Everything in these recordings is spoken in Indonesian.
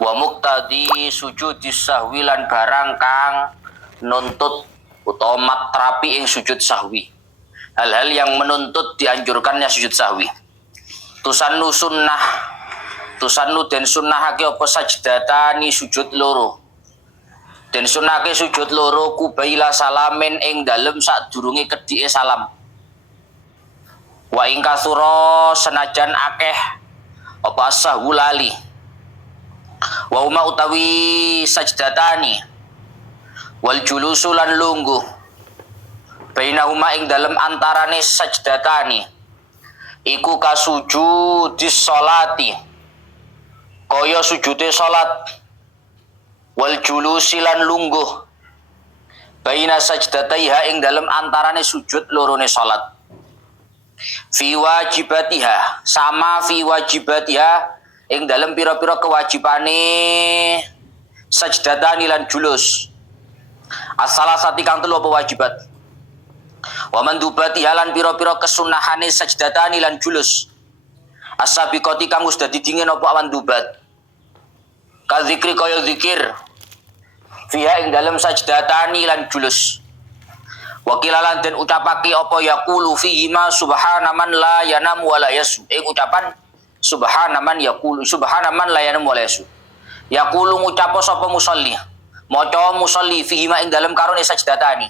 Wa muqtadi sujudis sahwi lan barang kang nuntut utawa matrapi ing sujud sahwi. Hal-hal yang menuntut dianjurkannya sujud sahwi. Tusannu sunnah, tusannu den sunnahake apa sajdatani sujud loro. Den sunnahake sujud loro kubaila salamin ing dalem sadurunge kedhike salam. Wa ing kasura senajan akeh apa sahwu lali. Wa uma utawi sajdatani wal julusu lan lungguh bainahuma ing dalem antarane sajdatani iku kasujudis sholati kaya sujude salat wal julusi lan lungguh baina sajdataiha ing dalem antarane sujud lorone salat fi wajibatiha sama fi wajibatiha ing dalem pira-pira kewajibane sajdatani lan julus as-salasati kang telu apa wajibat wa mandubati lan pira-pira kesunahane sajdatani lan julus as-sabiqati kang wis dadi dingin apa mandubat ka zikri kaya zikir fiha ing dalem sajdatani lan julus wakilalan den ucapake apa yaqulu fihi ma subhana man la yanam wa la yasu ing ucapan subhana man yaqulu subhana man la yanam wa la yasu yaqulu ngucap sapa musolli maca musolli fihi ma ing dalem karone sajdatani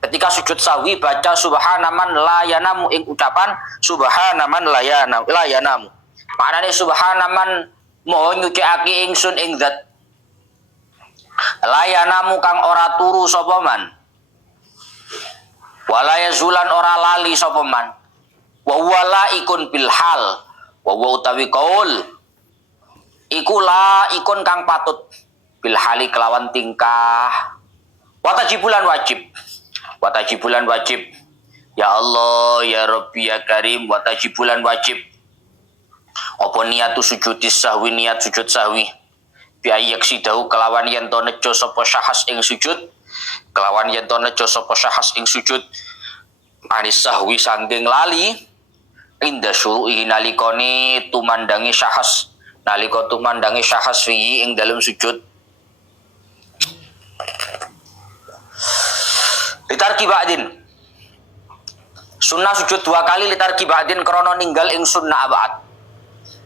ketika sujud sahwi baca subhana man la yanamu ing ucapan subhana man la yanamu maknane subhana man moho nyucikake ingsun ing zat la yanamu kang ora turu sapa man wala yazulan ora lali sapa man wa wala ikun bil hal wa utawi qaul iku la ikun kang patut bil hali kelawan tingkah watajibulan wajib ya Allah ya Rabbi ya Karim watajibulan wajib apa niatu sujudis sahwi niat sujud sahwi bi ayyaksidahu kelawan yen to nejo sapa syahas ing sujud kelawan yen to nejo sapa syahas ing sujud anis sahwi sangking lali inda syuru'i nalikane tumandangi syahas nalika tumandangi syahas fi ing dalem sujud litarki ba'din sunnah sujud dua kali litarki ba'din krana ninggal ing sunnah abad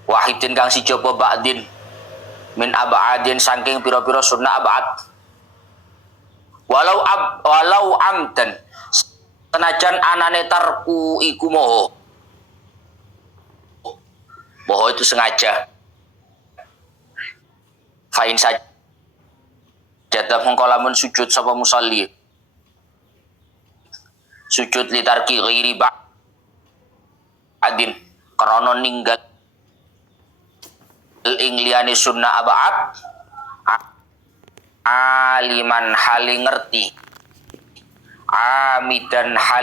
wahidin kang siji apa ba'din min abadin saking pira-pira sunnah abad walau amdan senajan anane tarku iku moho itu sengaja fa'in saja jadab mengkolamun sujud sapa musalli sujud litarki ghairi ba'din krana ninggal ing liyane sunnah abad aliman hali ngerti amidan hal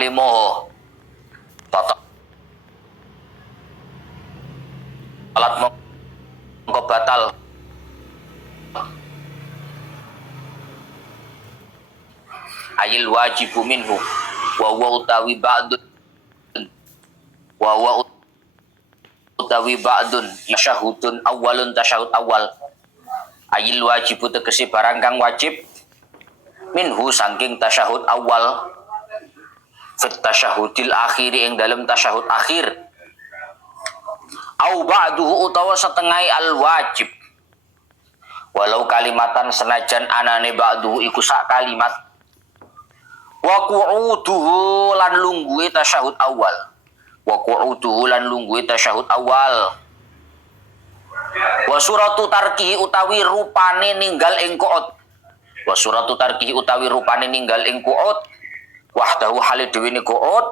limoho toto alat mongko batal ayil wajibu minhu wa huwa utawi ba'dun wa huwa utawi ba'dun tasyahudun awalun tasyahud awal ayil wajibu tegese barang kang wajib minhu saking tasyahud awal fit tasyahudil akhiri ing dalem tasyahud akhir au ba'duhu utawa setengah al wajib walau kalimatan senajan anane ba'duhu iku sak kalimat wa qu'uduhu lan lungguhe tasyahud awal wa qu'uduhu lan lungguhe tasyahud awal wa suratu tarkihi utawi rupane ninggal ing qu'ud wa suratu tarkihi utawi rupane ninggal ing qu'ud wahdahu hale dhewe ne qu'ud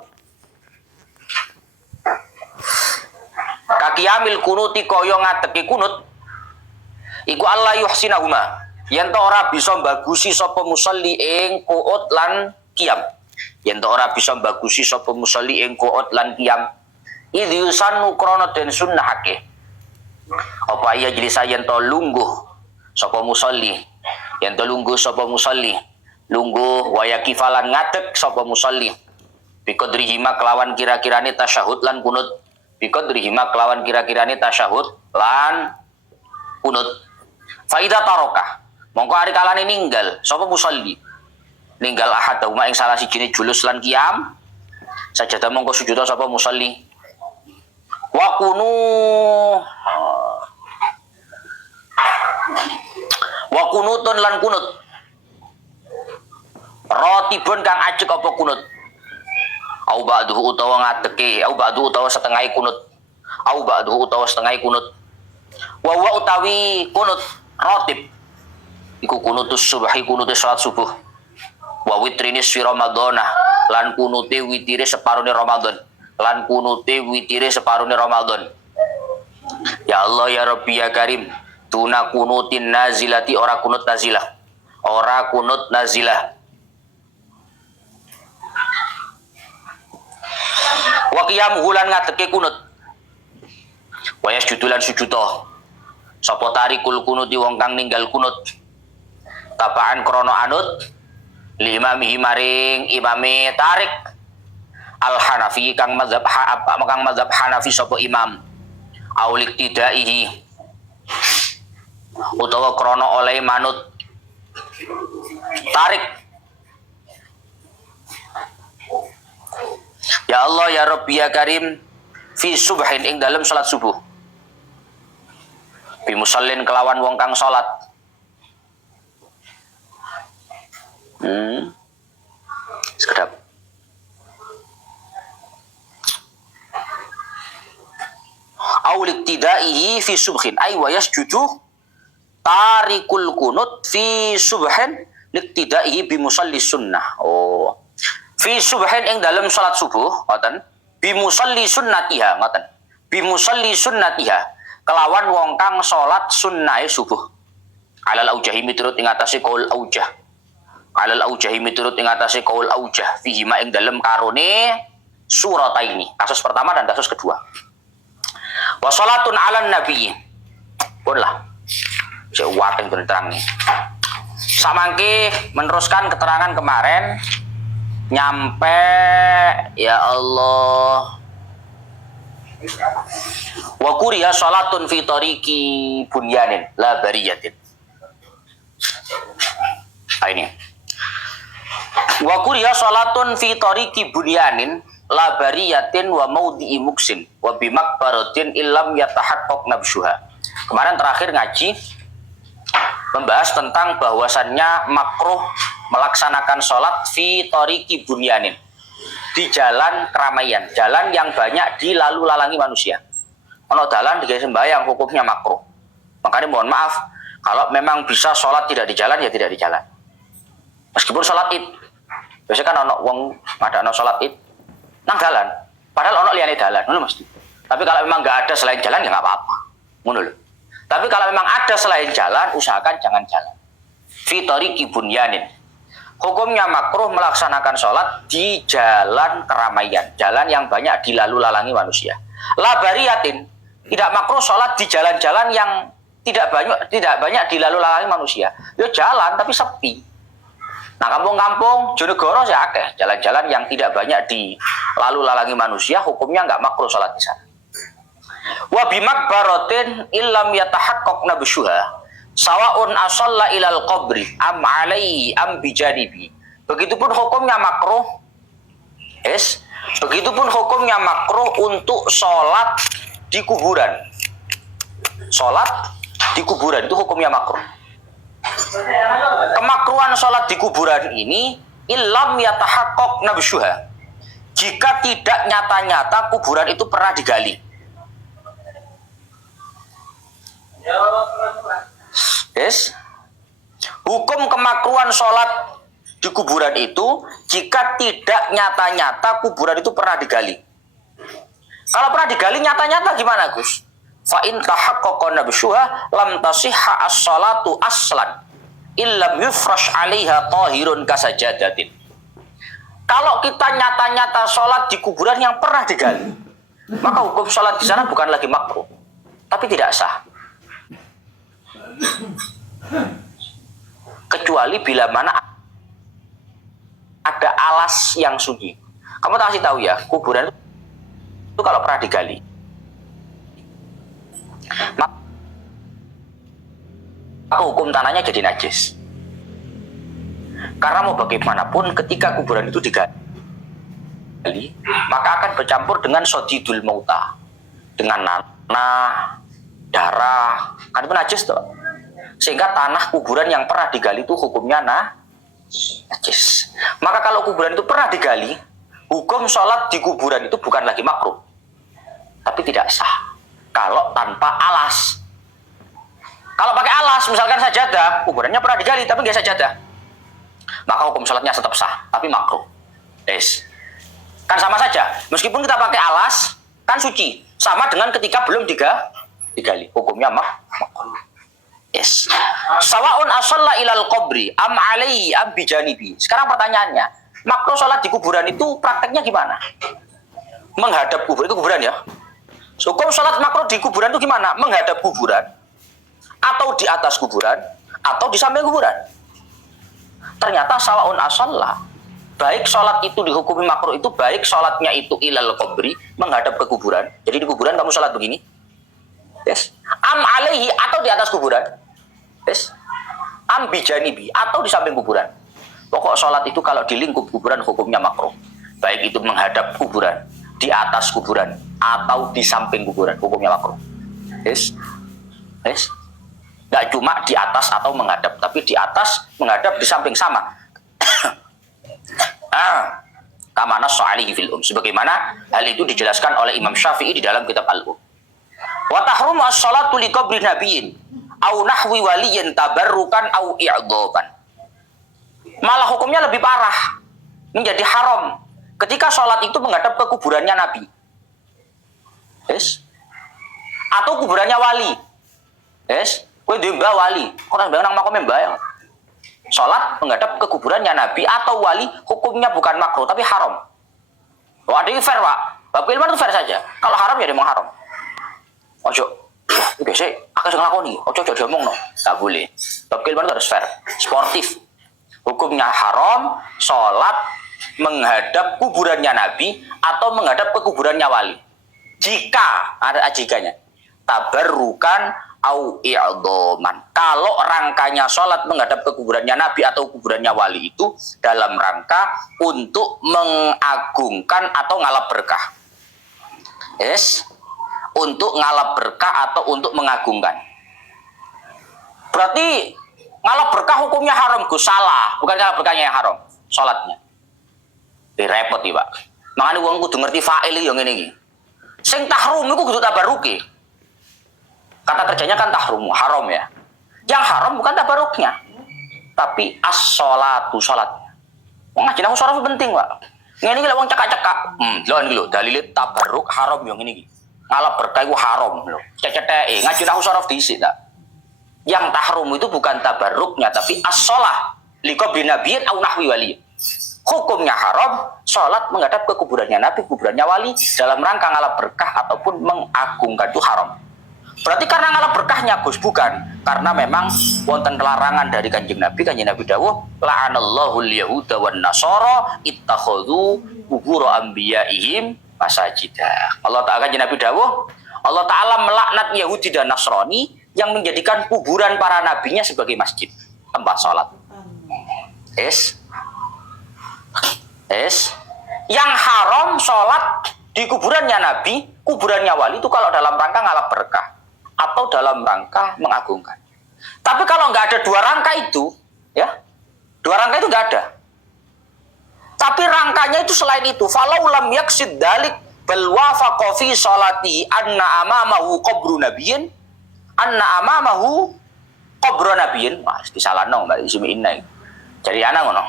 kakiyamil kunuti kaya ngateki kunut iku Allah yuhsinahuma yen to ora bisa bagusi sapa musolli ing qu'ud lan qiyam yen to ora bisa bagusi sapa musolli ing qu'ud lan qiyam idhyusannu krana den sunnahake apa iya jilisa yen to lungguh sapa musolli yen to lungguh sapa musolli lungguh waya kifalan ngadeg sapa musolli biqadrihi kelawan kira-kirane tasyahud lan kunut biqadrihima kelawan kira-kirane tasyahud lan kunut. Faida tarokah mongko ari kalane ninggal sapa musolli ninggal ahadahuma ing salah sijine julus lan qiyam sajadah mongko sujud sapa musolli wa kunutun lan kunut rotibun kang ajek apa kunut au ba'duhu utawa ngadeke au ba'du utawa setengahe kunut au ba'duhu utawa setengahe kunut wa utawi kunut rotib iku kunutus subhi kunute salat subuh wa witrinis fi ramadhana lan kunute witire separone Ramadan lan kunute witire separone Ramadan ya Allah ya Rabbi ya Karim tuna kunutin nazilati ora kunut nazilah ora kunut nazilah wa qiyam hulan ngadeke kunut wa yasjudulan sujudo sapa tarikul kunuti wong kang ninggal kunut tapaan krono anut limamihi maring imame tarik al Hanafi kang mazhab Hanafi sapa imam aulik tidaihi utawa krono oleh manut tarik ya Allah ya Rabbi ya Karim fi subhin ing dalam salat subuh bi musallin kelawan wong kang salat sekedap aulik tidaihi fi subhin ay wa yasjudu tarikul kunut fi subhin liktidaihi bi musalli sunnah fi subhin ing dalam salat subuh ngoten bi musalli sunnatiha ngoten bi musalli sunnatiha kelawan wong kang salat sunnahe subuh alal aujahi miturut ing atase qaul aujah alal aujahi miturut ing atase qaul aujah fihi ma ing dalem karone surataini kasus pertama dan kasus kedua wa salatun alan nabi punlah sewakeng terang nih samangke meneruskan keterangan kemarin nyampe ya Allah wa kuriya salatun fi tariqi bunyanin la bariyatin ini wa kuriya salatun fi tariqi bunyanin la bariyatin wa maudhi'i muksin wa bi makbaratin illam yatahaqqaq nabsyuha. Kemarin terakhir ngaji membahas tentang bahwasannya makruh melaksanakan sholat fi tariqi bunyanin di jalan keramaian, jalan yang banyak dilalu lalangi manusia. Ono dalan digawe sembahyang hukumnya makruh. Makanya mohon maaf kalau memang bisa sholat tidak di jalan ya tidak di jalan. Meskipun sholat id, biasanya kan ono wong ngadakno sholat id nang dalan, padahal ono liyane dalan, ngono mesti. Tapi kalau memang nggak ada selain jalan ya nggak apa-apa, ngono lho. Tapi kalau memang ada selain jalan, usahakan jangan jalan. Fi tariqi bunyanin. Hukumnya makruh melaksanakan sholat di jalan keramaian, jalan yang banyak dilalu lalangi manusia. La bariyatin, tidak makruh sholat di jalan-jalan yang tidak banyak dilalu lalangi manusia. Ya jalan tapi sepi. Nah kampung-kampung Jonegoro sih akeh jalan-jalan yang tidak banyak dilalu lalangi manusia, hukumnya nggak makruh sholat di sana. Wa bimakbaratin illam yatahaqqaq nabsyuha sawaun asalla ilal qabri am alaihi am bijanibi. Begitupun hukumnya makruh begitupun hukumnya makruh untuk sholat di kuburan. Sholat di kuburan itu hukumnya makruh. Kemakruhan sholat di kuburan ini illam yatahaqqaq nabsyuha, jika tidak nyata-nyata kuburan itu pernah digali. Hukum kemakruhan sholat di kuburan itu jika tidak nyata-nyata kuburan itu pernah digali. Kalau pernah digali nyata-nyata gimana Gus? Fa in tahaqqaqa nabsyuha lam tasihha as-salatu aslan illam yufrash 'alaiha tahirun kasajadatin. Kalau kita nyata-nyata sholat di kuburan yang pernah digali, maka hukum sholat di sana bukan lagi makruh, tapi tidak sah. Kecuali bila mana ada alas yang sunyi. Kamu kasih tahu ya, kuburan itu kalau pernah digali, Maka hukum tanahnya jadi najis. Karena mau bagaimanapun ketika kuburan itu digali, maka akan bercampur dengan sodidul mauta, dengan nanah, darah, kan itu najis tuh. Sehingga tanah kuburan yang pernah digali itu hukumnya najis. Maka kalau kuburan itu pernah digali, hukum sholat di kuburan itu bukan lagi makruh, tapi tidak sah kalau tanpa alas. Kalau pakai alas, misalkan sajadah, kuburannya pernah digali tapi nggak sajadah, maka hukum sholatnya tetap sah, tapi makruh. Yes. Kan sama saja, meskipun kita pakai alas, kan suci. Sama dengan ketika belum digali, hukumnya makruh. Yes. Sawaun asalla ilal qabri am alaihi am bijanibi. Sekarang pertanyaannya, makruh sholat di kuburan itu prakteknya gimana? Menghadap kuburan, itu kuburan ya. Hukum sholat makruh di kuburan itu gimana? Menghadap kuburan, atau di atas kuburan, atau di samping kuburan. Ternyata sawaun asalla, baik sholat itu dihukumi makruh itu baik sholatnya itu ilal qabri, menghadap ke kuburan. Jadi di kuburan kamu sholat begini, yes. Am alaihi, atau di atas kuburan, yes. Am bijanibi, atau di samping kuburan. Pokok sholat itu kalau di lingkup kuburan hukumnya makruh, baik itu menghadap kuburan, di atas kuburan, atau di samping kuburan, hukumnya makruh. Yes. Yes. Nggak cuma di atas atau menghadap, tapi di atas, menghadap, di samping sama. Kamana so'alihi fil sebagaimana hal itu dijelaskan oleh Imam Syafi'i di dalam kitab Al-Um. Wa tahrumu as-salatu li qabri nabiyyin au nahwi waliyin tabarrukan au i'dhaban. Malah hukumnya lebih parah, menjadi haram ketika sholat itu menghadap ke kuburannya Nabi, yes, atau kuburannya wali, yes. Kowe mbah wali, orang mbah nang makome mbah. Salat menghadap ke kuburannya Nabi atau wali, hukumnya bukan makruh tapi haram. Oh, ada yang fair, Pak. Bab ilmu itu fair saja. Kalau haram ya memang haram. Ojo, biasa aku sing nglakoni. Ojo diomongno. Enggak boleh. Bab ilmu itu harus fair, sportif. Hukumnya haram salat menghadap kuburannya Nabi atau menghadap ke kuburannya wali. Jika ada jikanya, tabarrukan au i'dhaman. Kalau rangkanya sholat menghadap ke kuburannya Nabi atau kuburannya wali itu dalam rangka untuk mengagungkan atau ngalap berkah, yes, untuk ngalap berkah atau untuk mengagungkan. Berarti ngalap berkah hukumnya haram, Gus. Salah, bukan ngalap berkahnya yang haram, sholatnya. Repot nih, Pak. Makanya wong kudu ngerti fa'il yang ini. Sing tahrum iku kudu tabaruki. Kata kerjanya kan tahrumu, haram ya. Yang haram bukan tabaruknya, tapi as-sholatu, sholatnya. Wong ngaji nahwu sorof penting, Pak. Ngene iki lek wong cekak-cekak. Lho iki lho dalile tabaruk haram yo ngene iki. Ngalap berkah iku haram lho. Ceceteke ngaji nahwu sorof dhisik ta. Yang tahrum itu bukan tabaruknya tapi as-sholah li qabri nabiyyin au nahwi wali. Hukumnya haram sholat menghadap ke kuburannya Nabi, kuburannya wali dalam rangka ngalap berkah ataupun mengagungkan, itu haram. Berarti karena ngalap berkahnya, Gus? Bukan. Karena memang wonten larangan dari Kanjeng Nabi dawuh, la'anallahu al-yahuda wan nasara ittakhadhu qubur anbiya'ihim masajida. Allah Ta'ala, Kanjeng Nabi dawuh, Allah Ta'ala melaknat Yahudi dan Nasrani yang menjadikan kuburan para nabinya sebagai masjid, tempat sholat. Yang haram sholat di kuburannya Nabi, kuburannya wali itu kalau dalam rangka ngalap berkah atau dalam rangka mengagungkan. Tapi kalau nggak ada dua rangka itu, ya, dua rangka itu nggak ada. Tapi rangkanya itu selain itu, falau lam yaksid dalik bal wafaqa fi sholati anna amamahu qabru nabiyyin, anna amamahu qabru nabiyyin. Wah, disalahno Mbak Ismi Inna. Jadi ana ngono.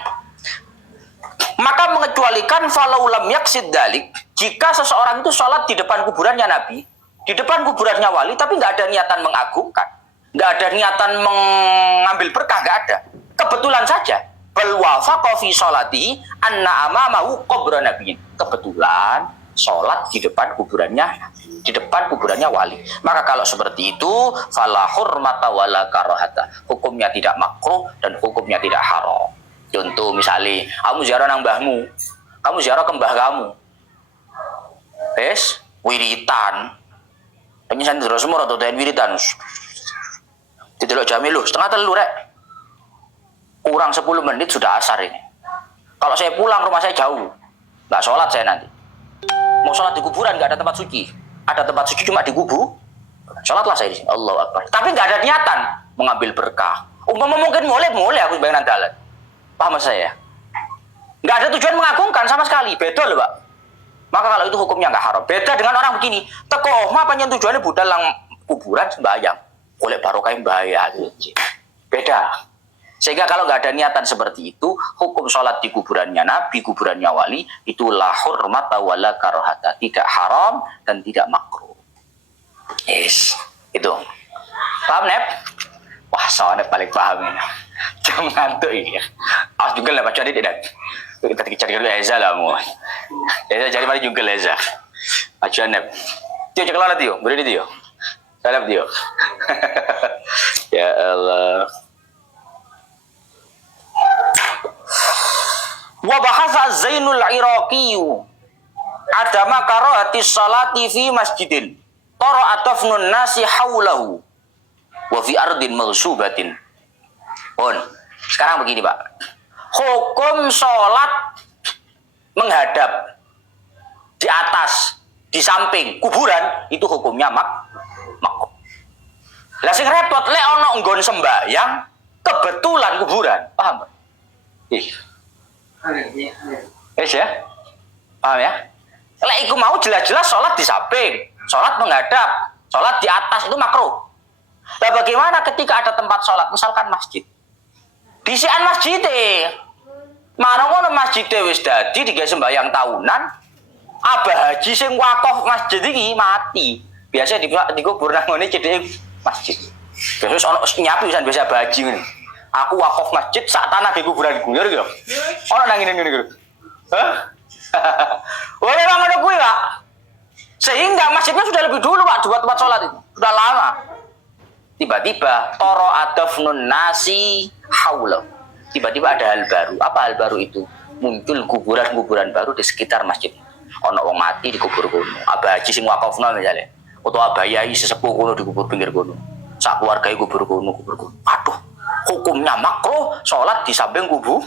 Maka mengecualikan falau lam yaksid dalik, jika seseorang itu sholat di depan kuburannya Nabi, di depan kuburannya wali, tapi nggak ada niatan mengagungkan, nggak ada niatan mengambil berkah, nggak ada. Kebetulan saja, bal wafaqa fi sholati anna amamahu qabru nabiyyin. Kebetulan sholat di depan kuburannya wali. Maka kalau seperti itu, fala hurmata wala karahata. Hukumnya tidak makruh dan hukumnya tidak haram. Contoh misalnya, kamu ziarah nang mbahmu, kamu ziarah ke mbah kamu, wiritan. Hanya santri terus semua atau doyan wiridan. Didelok jam lu setengah telu rek. Kurang 10 menit sudah asar ini. Kalau saya pulang rumah saya jauh, nggak sholat saya nanti. Mau sholat di kuburan nggak ada tempat suci. Ada tempat suci cuma di kubu. Sholatlah saya di sini. Allahu Akbar. Tapi nggak ada niatan mengambil berkah. Umpama mungkin boleh aku bayangkan dalan. Paham saya? Nggak ada tujuan mengagungkan sama sekali. Beda loh, Pak. Maka kalau itu hukumnya nggak haram. Beda dengan orang begini. Teko apa yang tujuannya budal lang kuburan sembahyang. Oleh barokah bahaya. Beda. Sehingga kalau nggak ada niatan seperti itu, hukum sholat di kuburannya Nabi, kuburannya wali, itu la hurmata wala karohata. Tidak haram dan tidak makruh. Yes, itu. Paham, Nep? Wah, soalnya paling paham ini. Jangan ngantuk ini. Awas juga lah, pacar ini tidak. Kita cari dulu Eza lah, mau. Eza cari mana juga Eza. Pacar Nep. Tio, cek lah Tio. Beri Tio. Salam Tio. Ya Allah. Wa bahasa Zainul Iraqi adama karahati salati fi masjidin tara atafnun nasi haulahu wa fi ardin maghsubatin. Sekarang begini, Pak. Hukum sholat menghadap di atas, di samping kuburan itu hukumnya makruh. Lah sing repot lek ana nggon sembahyang kebetulan kuburan. Paham, Pak? Ya, paham ya? Lek iku mau jelas-jelas sholat di samping, sholat menghadap, sholat di atas itu makruh. Nah bagaimana ketika ada tempat sholat, misalkan masjid, disian masjid mana ngono masjid wis dadi digawe sembahyang tahunan, abah haji sing wakaf masjid iki mati, biasa dikubur nang ngene cedheke masjid. Terus ono nyapi pisan biasa haji ngene. Aku wakaf masjid sak tanah di kuburan gue gitu. Ono nang ngene gitu. Hah? Oleh orang ada gue, Pak. Sehingga masjidnya sudah lebih dulu, Pak, buat tempat sholat itu. Sudah lama. Tiba-tiba toro adafnun nasi haula. Tiba-tiba ada hal baru. Apa hal baru itu? Muncul kuburan-kuburan baru di sekitar masjid. Ono wong mati di kubur kono. Abah haji sing wakafno misalnya. Atau abah yai sesepuh kono di kubur pinggir kono. Sak keluarga kubur kono. Aduh, hukumnya makruh sholat di samping kubu.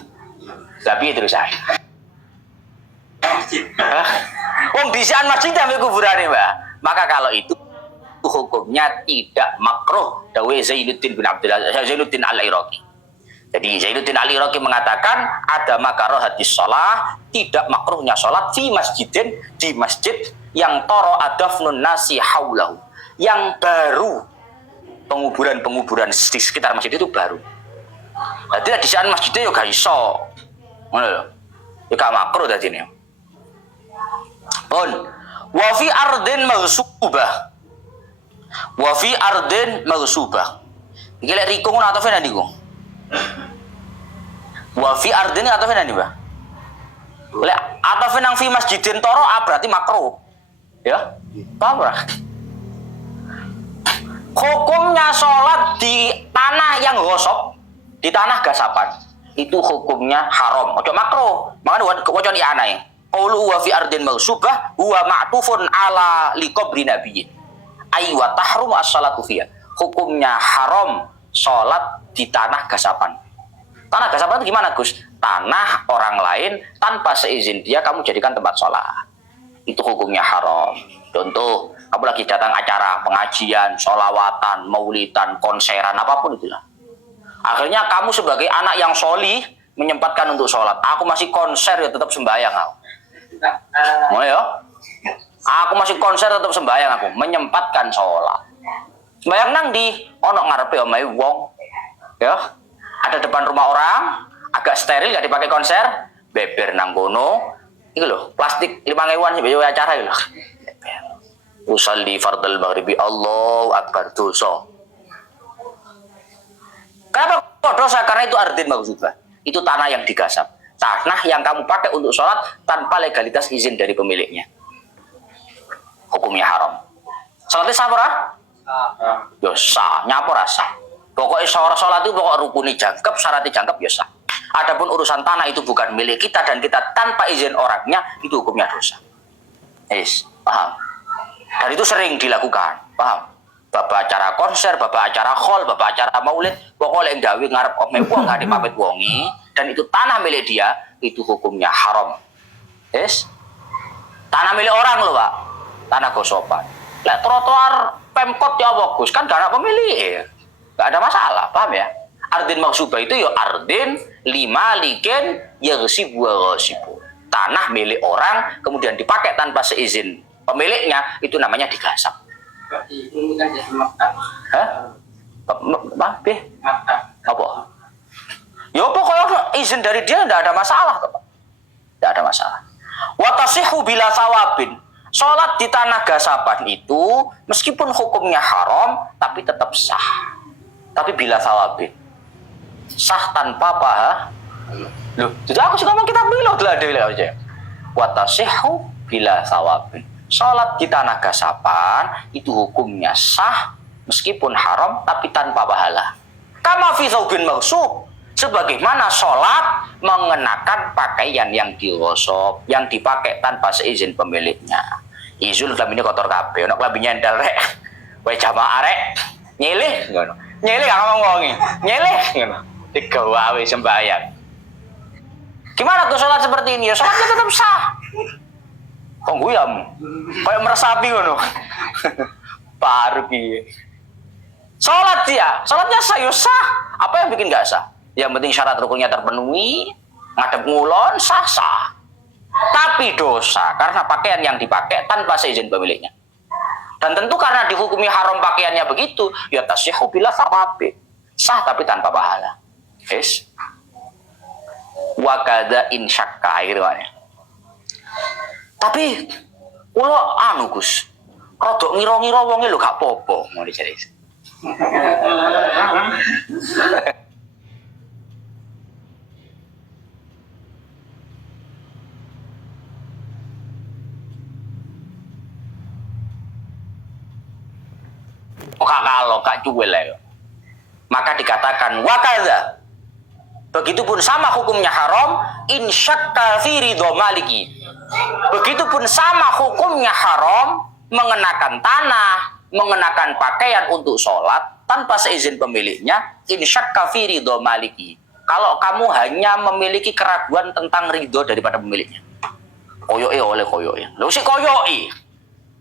Tapi terus saya. Wong disian masjid sampai kuburane, Mbak. Maka kalau itu hukumnya tidak makruh. Dawe Zainuddin bin Abdullah Zainuddin Al-Iraqi. Jadi Zainuddin Al-Iraqi mengatakan ada makruhatis shalah, tidak makruhnya sholat fi masjidin, di masjid yang toro adafnun nasi haulahu, yang baru penguburan-penguburan di sekitar masjid itu baru. Jadi di sana masjidnya juga iso, mana lo? Ya gak makruh tadi nih. Wa fi ardin maghsubah. Wa fi ardin maghsubah. Iki lek riko ngono atau fena niku? Wa fi ardin atau fena niku, Pak? Lek atau fena fi masjidin toro berarti makruh. Ya? Paham ora? Hukumnya sholat di tanah yang gosok, di tanah gasapan, itu hukumnya haram. Ojo makruh. Makanya waca di anai. Qaulu wa fi ardin maghsubah huwa ma'tufun ala liqabri nabiyyin. Ay wa tahrum as-salatu fiha. Hukumnya haram sholat di tanah gasapan. Tanah gasapan itu gimana, Gus? Tanah orang lain tanpa seizin dia kamu jadikan tempat sholat. Itu hukumnya haram. Contoh, kamu lagi datang acara pengajian, sholawatan, maulidan, konseran, apapun itulah. Akhirnya kamu sebagai anak yang sholih menyempatkan untuk sholat. Aku masih konser ya tetap sembahyang aku. Mulai ya. Aku masih konser tetap sembahyang aku, menyempatkan sholat. Sembahyang nang di ono ngarepe omahe wong. Ya. Ada depan rumah orang, agak steril gak dipakai konser, beber nang kono. Iku lho, plastik 5.000-an sih acara iki lho. Usalli fardal maghribi Allahu akbar dosa. Kenapa kok dosa? Karena itu ardin maghsubah. Itu tanah yang digasap. Tanah yang kamu pakai untuk sholat tanpa legalitas izin dari pemiliknya. Hukumnya haram. Sholatnya sah ora? Ya sah, nyapa rasa. Pokoknya sholat itu pokok rukuni jangkep, syaratnya jangkep ya sah. Adapun urusan tanah itu bukan milik kita dan kita tanpa izin orangnya, itu hukumnya dosa. Paham? Dan itu sering dilakukan, paham? Bapak acara konser, bapak acara khol, bapak acara maulid, pokoknya yang gawe ngarep omeh wong gak dipamit wongi, dan itu tanah milik dia, itu hukumnya haram. Yes? Tanah milik orang loh, Pak. Tanah gosopan. Lek trotoar Pemkot ya bagus, kan gak ada pemilik. Gak ada masalah, paham ya? Ardin maksubah itu ya ardin lima liken yaghsibu wa ghasibu. Tanah milik orang kemudian dipakai tanpa seizin pemiliknya, itu namanya digasap. Ini kan jadi maktab. Hah? Apa? Apa? Ya pokoknya izin dari dia tidak ada masalah, Pak. Tidak ada masalah. Wa tasihhu bila sawabin. Salat di tanah gasapan itu meskipun hukumnya haram tapi tetap sah. Tapi bila sawabin. Sah tanpa paha. Loh, jadi aku sih ngomong kitab dulu aja. Wa tasihhu bila sawabin. Salat di tanah gasapan itu hukumnya sah meskipun haram tapi tanpa pahala. Kama fi thawbin maghsub, sebagaimana salat mengenakan pakaian yang digosok, yang dipakai tanpa seizin pemiliknya. Izul klamine kotor kabeh, ana klambi nyendal rek. Wae jamaah rek. Nyilih ngono. Nyilih gak ngomong wongi. Nyilih ngono. Digawe sembahyang. Gimana tuh salat seperti ini? Ya salatnya tetap sah. Kok guyam? Kayak meresapi ngono. Baru piye. Salat dia, salatnya sah ya sah. Apa yang bikin gak sah? Yang penting syarat rukunnya terpenuhi, ngadep ngulon sah-sah. Tapi dosa karena pakaian yang dipakai tanpa seizin pemiliknya. Dan tentu karena dihukumi haram pakaiannya begitu, ya tasyihu bila sawabi. Sah tapi tanpa pahala. Yes. Wa kadza in syakka gitu kan. Tapi kula anu Gus, rada ngira-ngira wonge lho gak apa-apa ngono jare. Kalau kak cuwel ya. Maka dikatakan wakadha. Begitupun sama hukumnya haram in syakka fi ridha maliki. Begitupun sama hukumnya haram mengenakan tanah, mengenakan pakaian untuk sholat tanpa seizin pemiliknya in syakka fi ridha maliki. Kalau kamu hanya memiliki keraguan tentang ridho daripada pemiliknya. Koyoke oleh koyoke. Lho sik koyoke.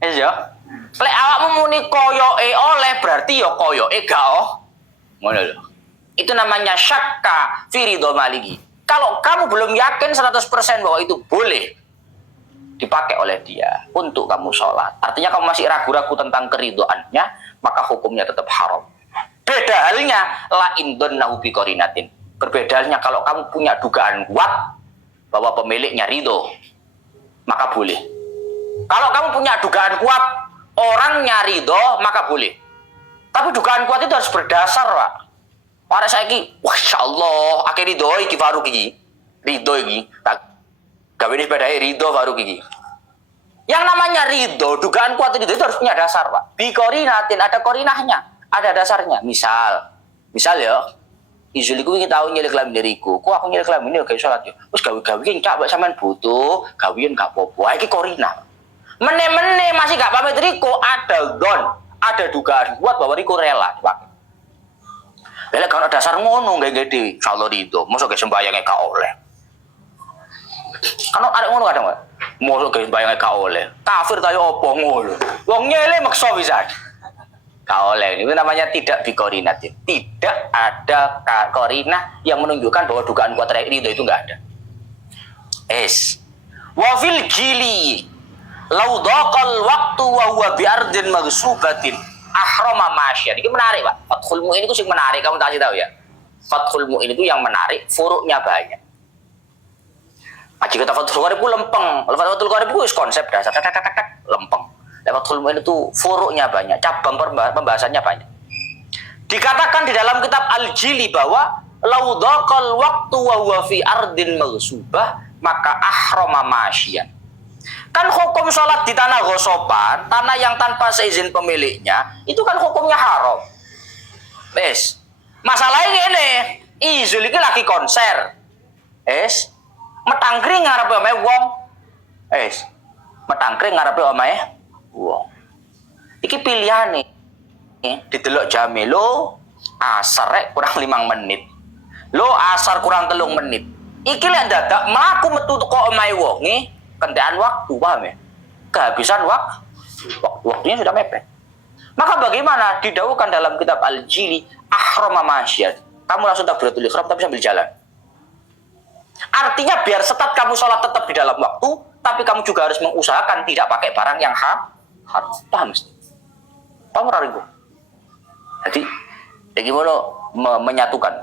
Wis ya. Lek awakmu muni koyoke oleh berarti ya koyoke gak ngono lho. Itu namanya syakka fi ridha maliki. Kalau kamu belum yakin 100% bahwa itu boleh dipakai oleh dia untuk kamu sholat, artinya kamu masih ragu-ragu tentang keridhoannya, maka hukumnya tetap haram. Beda halnya la indonnahu bi qarinatin. Berbeda halnya kalau kamu punya dugaan kuat bahwa pemiliknya ridho, maka boleh. Kalau kamu punya dugaan kuat orangnya ridho, maka boleh. Tapi dugaan kuat itu harus berdasar, Pak. Para saiki, masyaallah, akeh ridho iki Faruk iki. Ridho iki. Tak gawe sepeda ridho Faruk iki. Yang namanya ridho, dugaan kuat itu harus punya dasar, Pak. Bi qarinatin, ada korinahnya, ada dasarnya. Misal ya, izul iku iki tau nyelek lam diriku. Ku aku nyelek lam ini oke salat yo. Wis gawe-gawe iki cak sampean butuh, gawean gak apa-apa. Iki korinah. Mene-mene masih gak pamit Riko, ada don, ada dugaan kuat bahwa Riko rela dipakai. Lha kalau dasar ngono nggak gede, insyaallah ridho. Mosok ge sembayangnya gak oleh. Kan arek ngono kadang, Pak. Mosok ge sembayangnya gak oleh. Kafir ta yo apa ngono. Wong nyele maksa pisan. Gak oleh. Itu namanya tidak biqorinatin. Tidak ada korinah yang menunjukkan bahwa dugaan kuat ridho itu enggak ada. Wa fil gili lau dhaqal waktu wa huwa bi ardin maghsubatin ahrama masyan. Ini menarik, Pak. Fathul Mu'in itu sing menarik, kamu kasih tahu ya. Fathul Mu'in itu yang menarik, furuknya banyak. Aji kata Fathul Qarib itu lempeng. Fathul Qarib itu konsep dasar lempeng. Fathul Mu'in itu furuknya banyak, cabang pembahasannya banyak. Dikatakan di dalam kitab Al-Jili bahwa lau dhaqal waktu wa huwa fi ardin maghsubah maka ahrama masyan. Kan hukum sholat di tanah gosopan, tanah yang tanpa seizin pemiliknya, itu kan hukumnya haram. Wes, masalahnya ini, izul ini lagi konser. Metangkring ngarepe omahe wong. Metangkring ngarepe omahe wong. Iki pilihane. Didelok jame lo asar rek kurang 5 menit. Lo asar kurang 3 menit. Iki lek dadak mlaku metu teko omahe wonge, kentekan waktu, paham ya? Kehabisan waktunya sudah mepet. Maka bagaimana didhawuhkan dalam kitab Al-Jili ahrama masyad. Kamu langsung takbiratul ihram tapi sambil jalan. Artinya biar setat kamu sholat tetap di dalam waktu, tapi kamu juga harus mengusahakan tidak pakai barang yang haram. Paham mesti? Paham rariku? Jadi, bagaimana menyatukan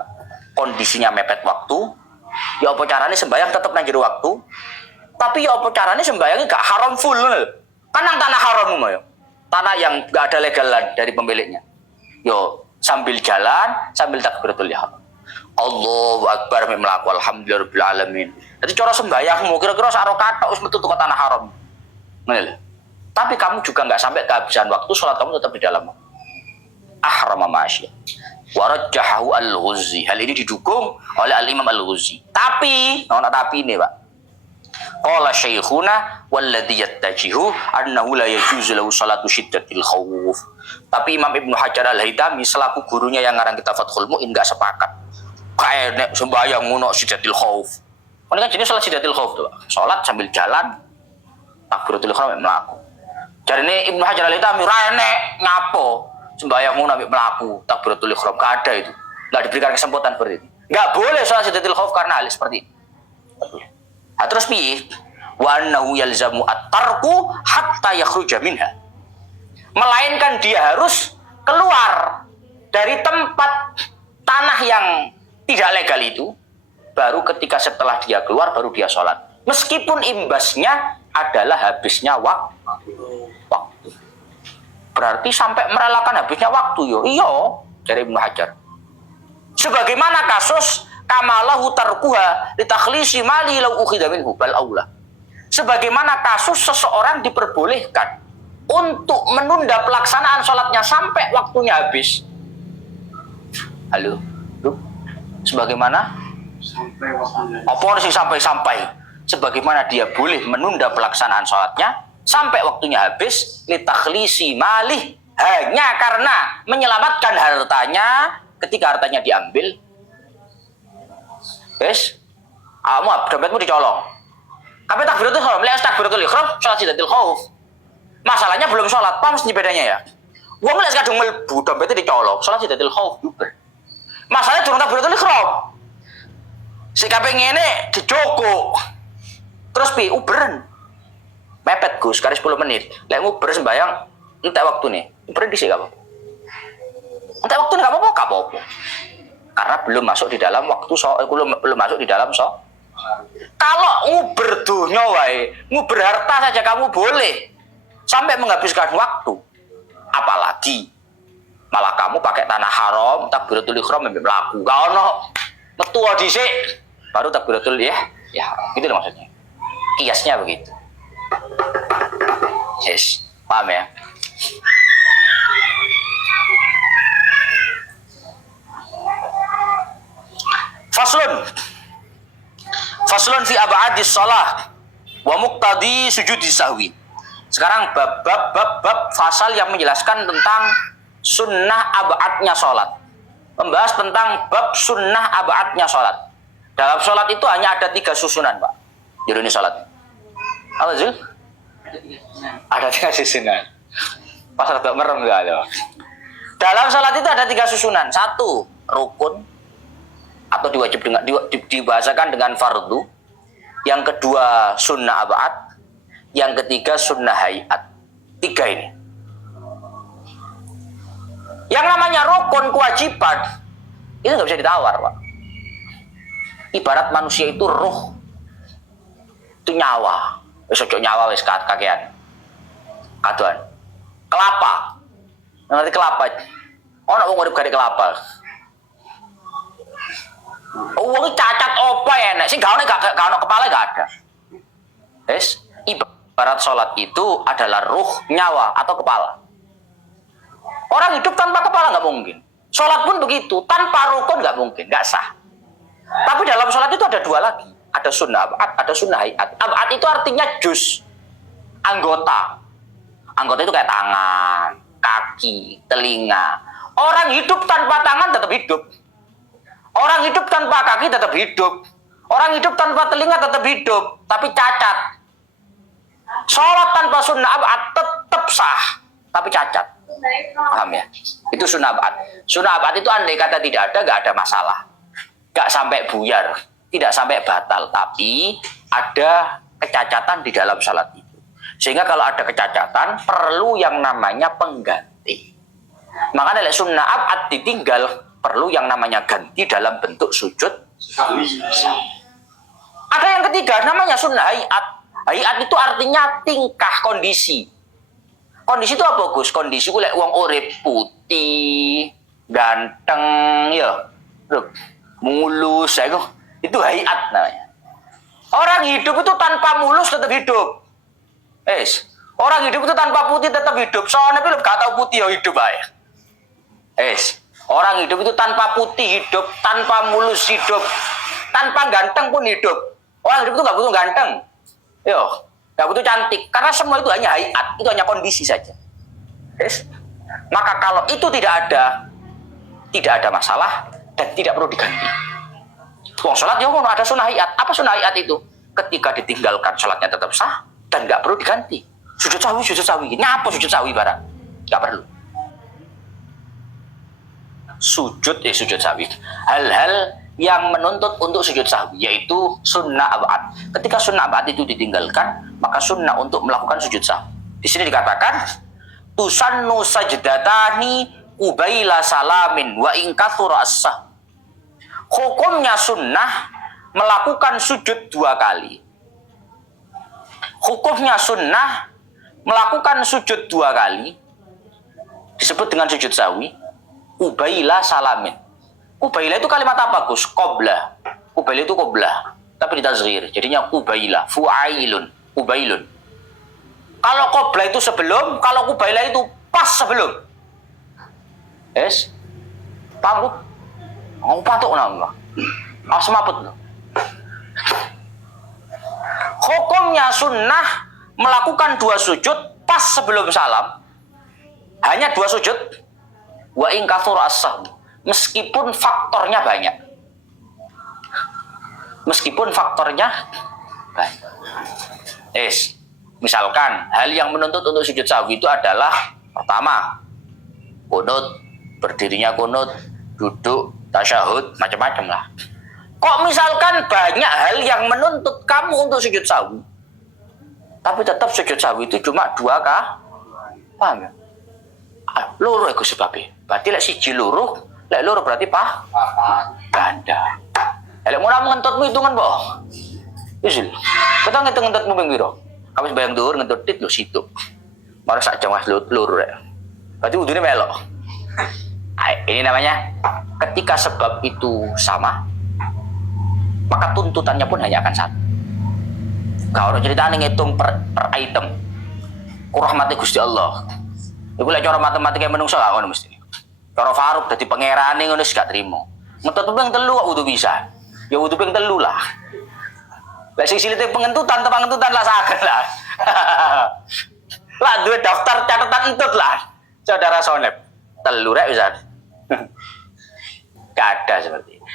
kondisinya mepet waktu, ya apa caranya sembahyang tetap nang jero waktu, tapi ya apa caranya sembahyangnya gak haram full. Kan nang tanah haram ya. Tanah yang gak ada legalan dari pemiliknya. Yo sambil jalan, sambil takbiratul ihram. Allahu Akbar melaku alhamdulillahirabbil alamin. Jadi cara sembahyangmu kira-kira sak rakaat wis metu ke tanah haram. Ngene. Tapi kamu juga enggak sampai kehabisan waktu, salat kamu tetap di dalam. Ahrama masya. Wa rajjahu al-Ghuzzi. Hal ini didukung oleh Al-Imam Al-Ghuzzi. Tapi, ono tapi ini, Pak. Qala syekhuna walladhi yattajihu annahu la yajuzu lahu salatu syiddatil khawf. Tapi Imam Ibnu Hajar Al-Haytami selaku gurunya yang ngarang kitab Fathul Mu'in enggak sepakat. Kayak nek sembahyang ngono syiddatil khawf. Ini kan jenis salat syiddatil khawf tuh. Salat sambil jalan takbiratul ihram mlaku. Jarine Ibnu Hajar Al-Haytami ra enek ngapo sembahyang ngono ambek mlaku takbiratul ihram gak ada itu. Enggak diberikan kesempatan seperti itu. Enggak boleh salat syiddatil khawf karena hal seperti ini. Nah, terus piye? Wa annahu yalzamu at-tarku hatta yakhruja minha. Melainkan dia harus keluar dari tempat tanah yang tidak legal itu, baru ketika setelah dia keluar baru dia sholat. Meskipun imbasnya adalah habisnya waktu. Berarti sampai merelakan habisnya waktu yo. Iya, dari Ibnu Hajar. Sebagaimana kasus kamalahu tarkuha litakhlisi mali law ukhidha minhu bal aula. Sebagaimana kasus seseorang diperbolehkan untuk menunda pelaksanaan sholatnya sampai waktunya habis. Halo, Duh. Sebagaimana? Sampai waktunya. Apa sih sampai? Sebagaimana dia boleh menunda pelaksanaan sholatnya sampai waktunya habis litakhlisi mali, hanya karena menyelamatkan hartanya ketika hartanya diambil. Wes, kamu dompetmu dicolong. Tapi takbiratul ihram, lek takbiratul ihram salat syiddatil khauf. Masalahnya belum sholat, paham mesti bedanya ya. Wong lek kadung mlebu dompetnya dicolong, salat syiddatil khauf juga. Masalahnya durung takbiratul ihram. Sik kabeh ngene dijoko. Terus pi uberen. Mepet Gus, kari 10 menit. Lek nguber sembayang entek waktune. Uberen dhisik gak apa-apa. Entek waktune gak apa-apa. Karena belum masuk di dalam waktu belum masuk di dalam Kalau nguber dunya wae, nguber harta saja kamu boleh sampai menghabiskan waktu. Apalagi malah kamu pakai tanah haram, takbiratul ihram mlaku. Gak ono metu dhisik baru takbiratul ya. Gitu loh maksudnya. Kiasnya begitu. Yes, paham ya? Faslun fi ab'adis shalah wa muqtadi sujudi sahwi. Sekarang bab fasal yang menjelaskan tentang sunnah ab'adnya sholat. Membahas tentang bab sunnah ab'adnya sholat. Dalam sholat itu hanya ada 3 susunan, Pak. Jadi ini sholat. Apa Zul? Ada 3 susunan. Pas agak merem enggak ada. Dalam sholat itu ada 3 susunan. 1, rukun atau diwajib dengan dibahasakan dengan fardu. Yang kedua sunnah ab'ad. Yang ketiga sunnah hayat. 3 ini. Yang namanya rukun kewajiban itu nggak bisa ditawar, Pak. Ibarat manusia itu ruh, itu nyawa. Wis ojo nyawa wis kakean. Kadoan. Kelapa. Ngerti kelapa? Ono wong urip gak kelapa. Wong cacat apa ya nek sing gak ono kepala gak ada. Wis ibarat salat itu adalah ruh, nyawa atau kepala. Orang hidup tanpa kepala nggak mungkin. Sholat pun begitu, tanpa rukun nggak mungkin, nggak sah. Tapi dalam sholat itu ada 2 lagi, ada sunnah ab'ad, ada sunnah hayat. Ab'ad itu artinya juz, anggota. Anggota itu kayak tangan, kaki, telinga. Orang hidup tanpa tangan tetap hidup. Orang hidup tanpa kaki tetap hidup. Orang hidup tanpa telinga tetap hidup, tapi cacat. Sholat tanpa sunnah abad tetap sah, tapi cacat. Paham ya? Itu sunnah abad. Sunnah abad itu andai kata tidak ada, nggak ada masalah. Nggak sampai buyar, tidak sampai batal, tapi ada kecacatan di dalam sholat itu. Sehingga kalau ada kecacatan, perlu yang namanya pengganti. Makanya sunnah abad ditinggal, perlu yang namanya ganti dalam bentuk sujud. Ada yang ketiga, namanya sunnah hayat. Hayat itu artinya tingkah, kondisi. Kondisi itu apa, Gus? Kondisi ku lek wong urip putih, ganteng, ya, mulus, ya, itu hayat namanya. Orang hidup itu tanpa mulus tetap hidup. Orang hidup itu tanpa putih tetap hidup. Soalnya lu gak tahu putih ya hidup aja. Orang hidup itu tanpa putih hidup, tanpa mulus hidup, tanpa ganteng pun hidup. Orang hidup itu gak butuh ganteng, yo, gak butuh cantik, karena semua itu hanya hayat, itu hanya kondisi saja. Maka kalau itu tidak ada masalah dan tidak perlu diganti. Wong sholat ya ada sunnah hayat. Apa sunnah hayat itu? Ketika ditinggalkan sholatnya tetap sah dan gak perlu diganti. Sujud sawi. Nyapa sujud sawi barang? Gak perlu. Sujud sawi. Hal-hal yang menuntut untuk sujud sahwi yaitu sunnah abad. Ketika sunnah abad itu ditinggalkan, maka sunnah untuk melakukan sujud sahwi. Di sini dikatakan tusannu sajdatani ubaila salamin wa in kathura as-sah. Hukumnya sunnah melakukan sujud 2 kali. Hukumnya sunnah melakukan sujud 2 kali disebut dengan sujud sahwi. Ubaila salamin. Ubaila itu kalimat apa, Gus? Qobla. Ubaila itu qobla, tapi ditazghir. Jadinya ubaila, fu'ailun, ubailun. Kalau qobla itu sebelum, kalau ubaila itu pas sebelum. Paham, Bu? Mau patuk nama. Semaput. Hukumnya sunnah melakukan 2 sujud pas sebelum salam. Hanya 2 sujud. Wa in kathura as-sahwu, meskipun faktornya banyak. Misalkan hal yang menuntut untuk sujud sahwi itu adalah pertama, kunut, berdirinya kunut, duduk, tasyahud, macam-macam lah. Kok misalkan banyak hal yang menuntut kamu untuk sujud sahwi, tapi tetap sujud sahwi itu cuma 2 kah? Paham ya? Loro iku sebabnya. Berarti lek siji loro, lek loro berarti ganda. Lek murah ngentutmu hitungan, Mbok. Isil. Kita ngentutmu ping pira? Kamu bayang dhuwur ngentut tit lho situ. Marah sak jam loro rek. Berarti udune melok. Ini namanya ketika sebab itu sama, maka tuntutannya pun hanya akan satu. Kalau ceritanya ngitung per item, kurahmati Gusti Allah. Iku lek cara matematika menungso gak ngono mesti. Cara Faruk dadi pangerane ngono wis gak trimo. Ngetut ping 3 kok kudu bisa. Ya kudu ping 3 lah. Lek sing silite pengentutan lah saged lah. Lah duwe daftar catatan entut lah. Saudara Sonep. 3 rek bisa. Kada seperti itu.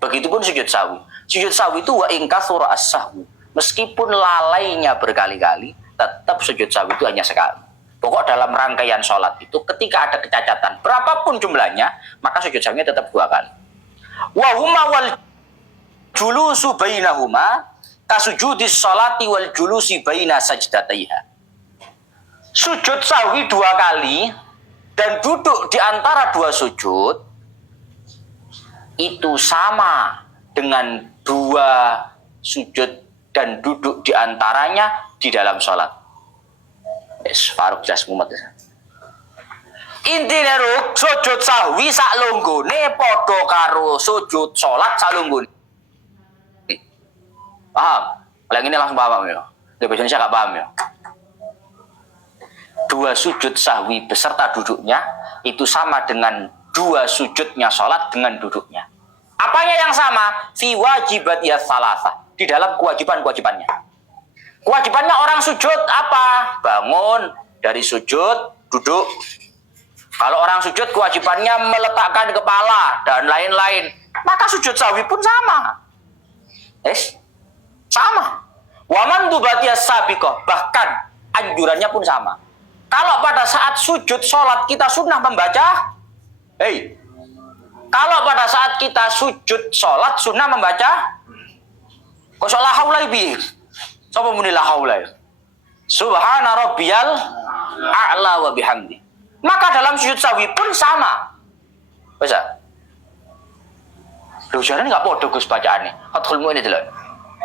Begitupun sujud sahwi. Sujud sahwi itu wa in kathura as-sahwu. Meskipun lalainya berkali-kali, tetap sujud sahwi itu hanya sekali. Pokok dalam rangkaian sholat itu ketika ada kecacatan berapapun jumlahnya, maka sujud sahwinya tetap 2 kali. Wa huma wal julusu bainahuma kasujudis sholati wal julusi baina sajdataiha. Sujud sahwi 2 kali dan duduk di antara 2 sujud itu sama dengan 2 sujud dan duduk di antaranya di dalam sholat. Faruk jelas mumet. Intine ruk sujud sahwi sak longgone padha karo sujud salat sak longgone. Paham? Kalau ini langsung paham ya. Di Indonesia gak paham ya. 2 sujud sahwi beserta duduknya itu sama dengan 2 sujudnya salat dengan duduknya. Apanya yang sama? Fi wajibatiyas salasah. Di dalam kewajiban-kewajibannya. Kewajibannya orang sujud apa? Bangun dari sujud, duduk. Kalau orang sujud kewajibannya meletakkan kepala dan lain-lain, maka sujud sahwi pun sama. Sama. Waman tubatiyas sabiqah, bahkan anjurannya pun sama. Kalau pada saat sujud sholat kita sunnah membaca, kalau pada saat kita sujud sholat sunnah membaca, kosok la haula bi. Sapa muni la haula? Subhana rabbiyal a'la wa bihamdi. Maka dalam sujud sahwi pun sama. Bisa? Loh, jarane enggak podo Gus bacaane. Fathul Mu'in itu loh.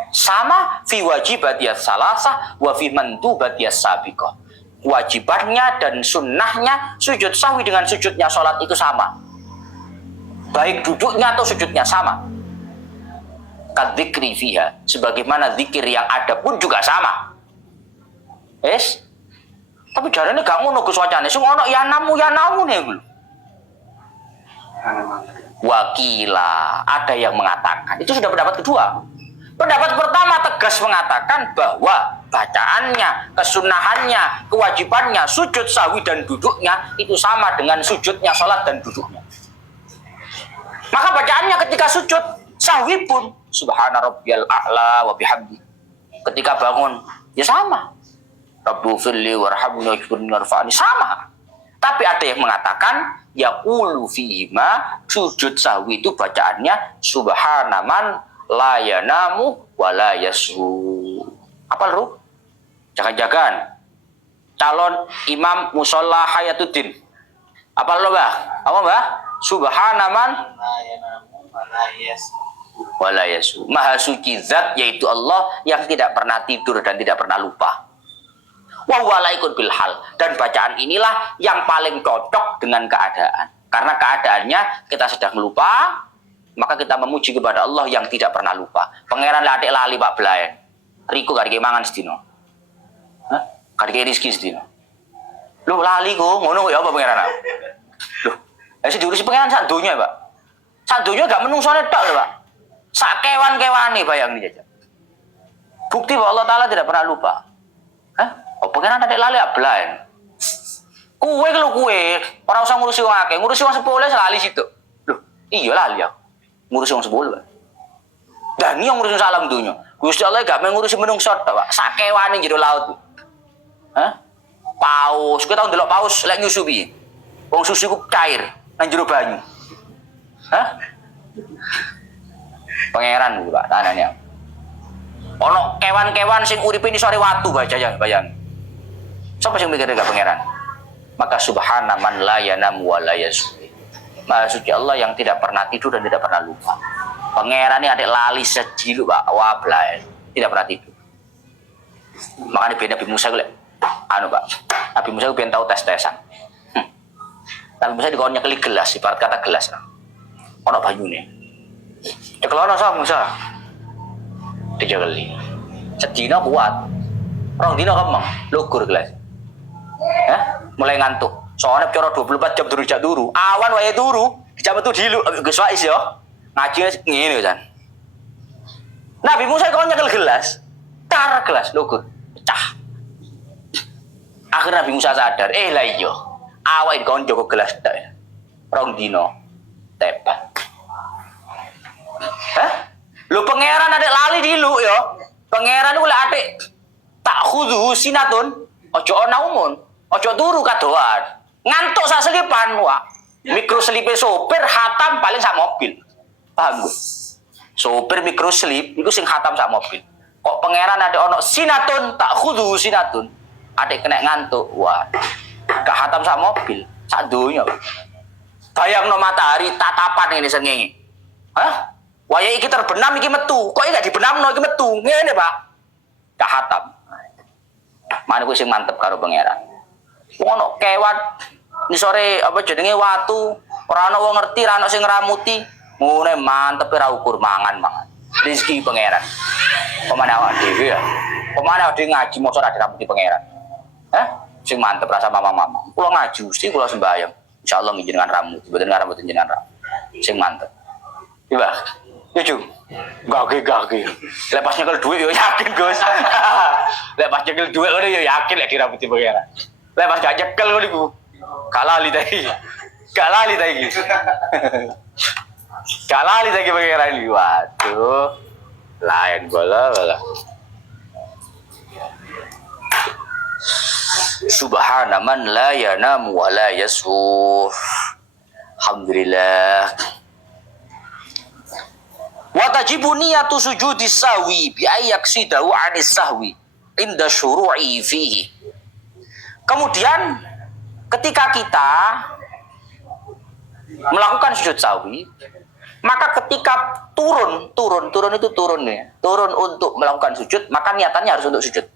Sama fi wajibatiyas salasah wa fi mandubatiyas sabiqah. Kewajibannya dan sunnahnya sujud sahwi dengan sujudnya sholat itu sama. Baik duduknya atau sujudnya sama. Kadzikri fiha, sebagaimana zikir yang ada pun juga sama. Tapi jarane gak ngono Gus wacane. Sing ono ya namu ne lho. Wakila, ada yang mengatakan. Itu sudah pendapat kedua. Pendapat pertama tegas mengatakan bahwa bacaannya, kesunahannya, kewajibannya, sujud sahwi dan duduknya itu sama dengan sujudnya sholat dan duduknya. Maka bacaannya ketika sujud sahwi pun subhana rabbiyal a'la wa bihamdi. Ketika bangun ya sama. Rabbu firli warhamni wajburni warfa'ni, sama. Tapi ada yang mengatakan yaqulu fihima, sujud sahwi itu bacaannya subhana man la yanamu wa la yasu. Apa lu? Jangan-jangan calon imam musola Hayatuddin. Apa lo Mbah? Apa Mbah? Subhana man la yanamu wa la yasu. Maha suci zat yaitu Allah yang tidak pernah tidur dan tidak pernah lupa. Wa walaikun bil hal, dan bacaan inilah yang paling cocok dengan keadaan. Karena keadaannya kita sedang lupa, maka kita memuji kepada Allah yang tidak pernah lupa. Pangeran latik lali Pak Belayan. Riko gak mangan sedino. Hah? Gak rezeki sedino. Loh lali kok, ngono ya apa pangeran aku? Loh, sing diurusi pangeran sak donya, Pak. Sak donya gak menungsone tok lho, Pak. Sak kewan-kewane bayangin aja. Bukti bahwa Allah Ta'ala tidak pernah lupa. Hah? Oh, pangeran latik lali Pak Belayan. Kue kalau kue, orang usah ngurusi wong akeh, ngurusi wong 10 lali situ. Loh, iya lali aku. Ngurusi wong 10. Dan ini yang ngurusi salam dunya. Gusti Allah gak mengurusi menungso tok, Pak. Sakewane jero laut. Hah? Paus, kowe tau ndelok paus lek nyusu piye? Wong susu ku cair nang jero banyu. Hah? Pangeran ku, Pak, tanane. Ono kewan-kewan sing uripe ni sore watu bayang. Sapa sing mikir gak pangeran? Maka subhana man la yanam wa la yasu. Maha suci Allah yang tidak pernah tidur dan tidak pernah lupa. Pangeran ini adik lali sejilu Pak, wablah, tidak pernah tidur. Makanya biar Nabi Musa gue, Pak, Nabi Musa gue pengen tahu tes-tesan. Nabi Musa dikawalnya keli gelas, ibarat kata gelas. Ono banyu nih. Cekelono sama Musa. Dijageli. Sedina kuat. Orang dina kemang, lugur gelas. Mulai ngantuk. Soalnya cara 24 jam duru. Awan wae turu, jam itu dilu Gus Faiz ya. Ngaji ngene kan. Nabi Musa kok nyekel gelas. Tar gelas lugur, pecah. Akhirnya Nabi Musa sadar, lah iya. Awake kon joko gelas tok. Rong dino tepat. Lho pangeran adek lali dilu ya. Pangeran ku lek atik tak khudu sinatun, ojo naumun, ojo turu kadoan. Ngantuk sak selipan, Wak. Mikro selipe sopir hatam paling sak mobil. Paham gue? Sopir mikro selip itu sing hatam sak mobil. Kok pangeran ada ono sinatun tak khudu sinatun. Adik kena ngantuk, wah. Gak hatam sak mobil, sak donya. Bayangno matahari tatapan ini sengenge. Hah? Waya iki terbenam iki metu. Kok iki gak dibenamno iki metu. Ngene, Pak. Gak hatam. Mana gue sing mantep karo pangeran. Ono kewan ini sore apa jenenge watu, ora ana wong ngerti, ora ana sing ngeramuti. Ngene mantep ra ukur mangan. Rezeki pangeran. Pemane awak dhewe ya. Pemane awak dhewe ngaji mosok ora diramuti pangeran. Sing mantep rasa mama-mama. Kula ngaji Gusti, kula sembahyang. Insyaallah njenengan ramu, mboten ngaramut njenengan ramu. Sing mantep. Iya, ya Jung. Gage. Lepas nyekel duit yo yakin, Gus. Lepas nyekel duit ngono yo yakin lek diramuti pangeran. Lepas gak nyekel ngono iku. Gak lali tadi. Gak lali tadi. Gak lali tadi pangeran iki. Waduh. Lain bola. Subhana man la yanamu wa la yasuh. Alhamdulillah. Wa tajibu niyatu sujudi sahwi bi ayyaksidahu anis sahwi inda syuru'i fihi. Kemudian ketika kita melakukan sujud sahwi, maka ketika turun ya, turun untuk melakukan sujud, maka niatannya harus untuk sujud.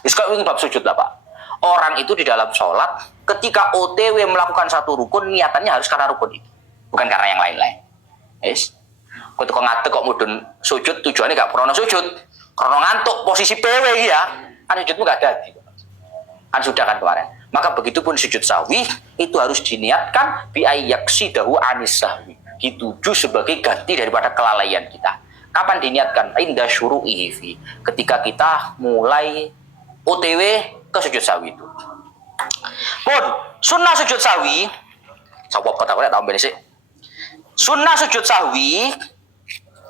Wis kok wingi bab sujud lah, Pak. Orang itu di dalam sholat, ketika OTW melakukan satu rukun, niatannya harus karena rukun itu, bukan karena yang lain-lain. Yes. Kok ngadeg kok mudun sujud, tujuannya gak krono sujud, krono ngantuk posisi PW ya, kan sujudmu gak ada. Kan sudah kan kemarin. Maka begitupun sujud sahwi itu harus diniatkan bi ayyaksidahu anis sahwi, dituju sebagai ganti daripada kelalaian kita. Kapan diniatkan? Inda syuru'ihi fi, ketika kita mulai OTW ke sujud sahwi itu. Pun sunnah sujud sahwi, sapa tak tahu bener sih. Sunnah sujud sahwi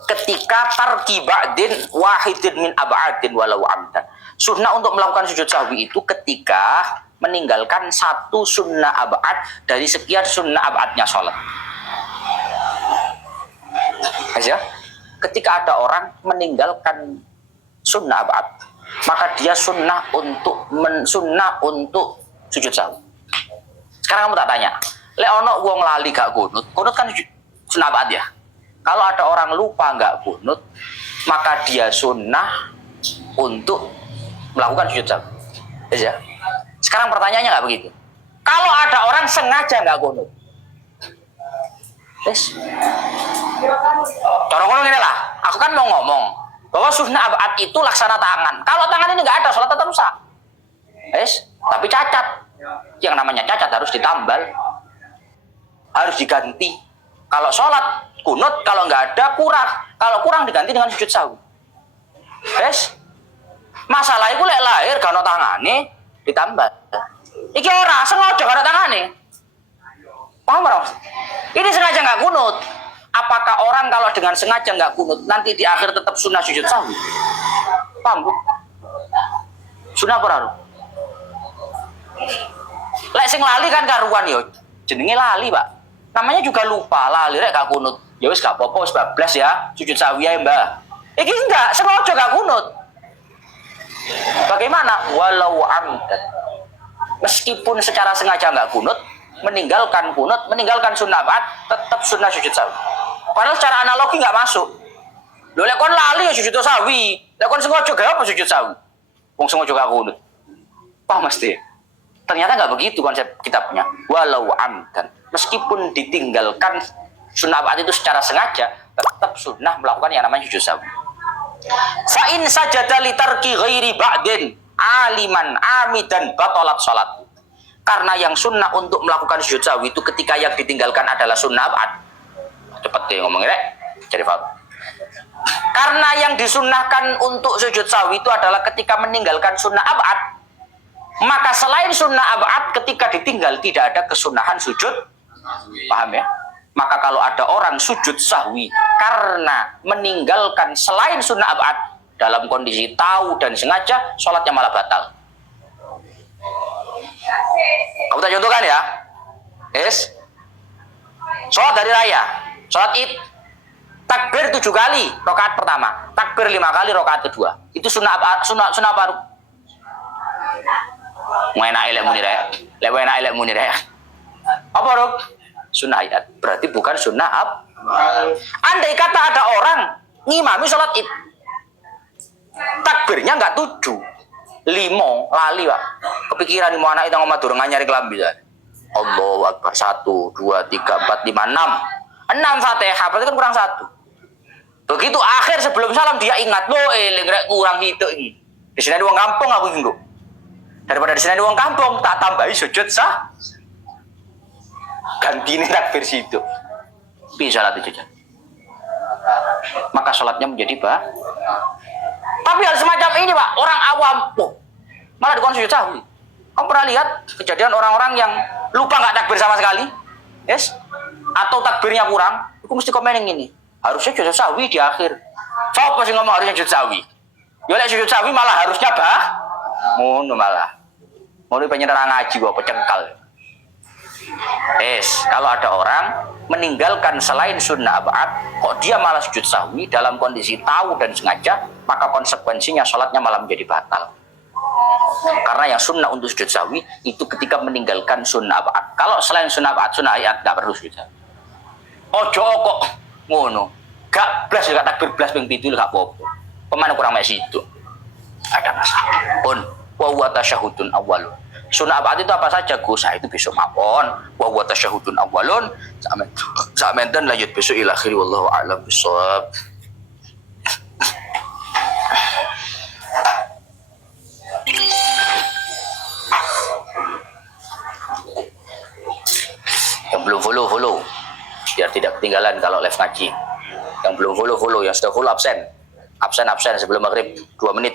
ketika tarki ba'din wahidin min ab'adin walau amdan. Sunnah untuk melakukan sujud sahwi itu ketika meninggalkan satu sunnah ab'ad dari sekian sunnah ab'adnya sholat. Ya? Ketika ada orang meninggalkan sunnah ab'ad, maka dia sunnah untuk sujud sahwi. Sekarang kamu tak tanya, lek ono wong lali gak kunut kan sunnah ab'ad ya. Kalau ada orang lupa nggak kunut, maka dia sunnah untuk melakukan sujud sahwi. Ya. Sekarang pertanyaannya nggak begitu. Kalau ada orang sengaja nggak kunut, yes. Cara ngomong ini lah. Aku kan mau ngomong bahwa sunnah ab'ad itu laksana tangan. Kalau tangan ini nggak ada, sholat tetap rusak. Yes. Tapi cacat. Yang namanya cacat harus ditambal, harus diganti. Kalau sholat kunut, kalau nggak ada kurang. Kalau kurang diganti dengan sujud sahwi. Yes. Masalah itu lek lahir gak ono tangane ditambah. Iki ora sengaja gak ono tangane. Paham ora? Ini sengaja nggak kunut. Apakah orang kalau dengan sengaja nggak kunut nanti di akhir tetap sunnah sujud sahwi? Paham Bu? Sunnah apa? Lek sing lali kan karuan yo. Jenenge lali, Pak. Namanya juga lupa, lali rek gak kunut. Ya wis gak apa-apa, wis bablas ya, sujud sahwi ya, Mbak. Iki enggak, sengaja gak kunut. Bagaimana? Walau amdan. Meskipun secara sengaja gak kunut, meninggalkan sunnah ab'ad, tetap sunnah sujud sahwi. Padahal secara analogi gak masuk. Lho lek kon lali ya sujud sahwi, lek kon sengaja gak apa sujud sahwi. Wong sengaja gak kunut. Paham mesti? Ternyata nggak begitu konsep kitabnya. Walau amdan, meskipun ditinggalkan sunnah ab'ad itu secara sengaja, tetap sunnah melakukan yang namanya sujud sahwi. Fa in sajada li tarki ghairi ba'din aliman amidan batalat salat. Karena yang sunnah untuk melakukan sujud sahwi itu ketika yang ditinggalkan adalah sunnah ab'ad. Cepet deh ngomongin rek. Jadi paham. Karena yang disunnahkan untuk sujud sahwi itu adalah ketika meninggalkan sunnah ab'ad. Maka selain sunnah ab'ad ketika ditinggal tidak ada kesunahan sujud. Paham ya? Maka kalau ada orang sujud sahwi karena meninggalkan selain sunnah ab'ad dalam kondisi tahu dan sengaja, sholatnya malah batal. Kamu tak contohkan ya? Yes. Sholat hari raya, sholat id, takbir 7 kali rakaat pertama, takbir 5 kali rakaat kedua. Itu sunnah apa? Enak elek muni rek. Lek enak elek muni rek. Apa ruk? Sunnah ayat. Berarti bukan sunnah Andai kata ada orang ngimami sholat id, takbirnya enggak 7, 5, lali Pak. Kepikiran mau anak itu ngomong durung nyari kelambi. Allahu Akbar 1, 2, 3, 4, 5, 6. 6 Fatihah, berarti kan kurang 1. Begitu akhir sebelum salam dia ingat, "Loh, eling rek kurang gitu iki." Di sini ada wong kampung aku iki, daripada di sini ada wong kampung, tak tambahi sujud sah. Ganti ini takbir situ. Bisa sholat itu. Maka sholatnya menjadi Tapi hal semacam ini Pak, orang awam, malah dikon sujud sahwi. Kamu pernah lihat kejadian orang-orang yang lupa nggak takbir sama sekali, yes, atau takbirnya kurang, aku mesti komen yang ini. Harusnya sujud sawi di akhir. Siapa sih ngomong harusnya sujud sawi? Ya lek sujud sawi malah harusnya ngono malah. Ngono penyenerang ngaji gua pecengkal. Kalau ada orang meninggalkan selain sunnah abad, kok dia malah sujud sahwi dalam kondisi tahu dan sengaja, maka konsekuensinya sholatnya malah menjadi batal. Karena yang sunnah untuk sujud sahwi itu ketika meninggalkan sunnah abad. Kalau selain sunnah abad, sunnah ayat nggak perlu sujud sahwi. Ojo kok ngono, gak blas gak takbir blas ping 7 gak apa-apa. Pemana kurang mek situ. Ada masalah. Pun wa huwa tasyahudun awwalun. Sunnah abad itu apa saja Gus? Nah, itu besok mawon. Wa huwa tasyahudun awwalun. Samenten lanjut besok ila akhir wallahu a'lam bissawab. Yang belum follow biar tidak ketinggalan kalau live ngaji. Yang belum follow, yang sudah follow absen sebelum maghrib 2 menit.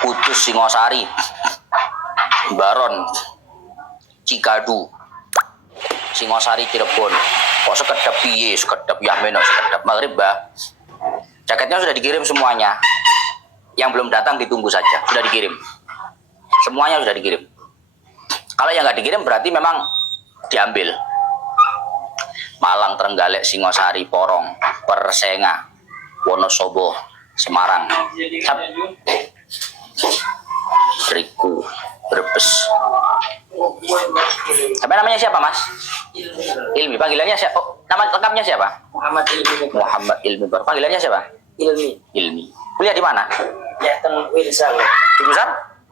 Kudus Singosari, Baron Cikadu, Singosari Cirebon. Kok sekedap piye, sekedap Yameno, sekedap maghrib bah. Jaketnya sudah dikirim semuanya. Yang belum datang ditunggu saja, sudah dikirim. Semuanya sudah dikirim. Kalau yang nggak dikirim berarti memang diambil. Malang, Trenggalek, Singosari, Porong, Persenga, Wonosobo, Semarang, Riku, Brebes. Tapi namanya siapa Mas? Ilmi. Panggilannya siapa? Oh, nama lengkapnya siapa? Muhammad Ilmi. Muhammad Ilmi. Panggilannya siapa? Ilmi. Kuliah di mana? Ya, Wirsal.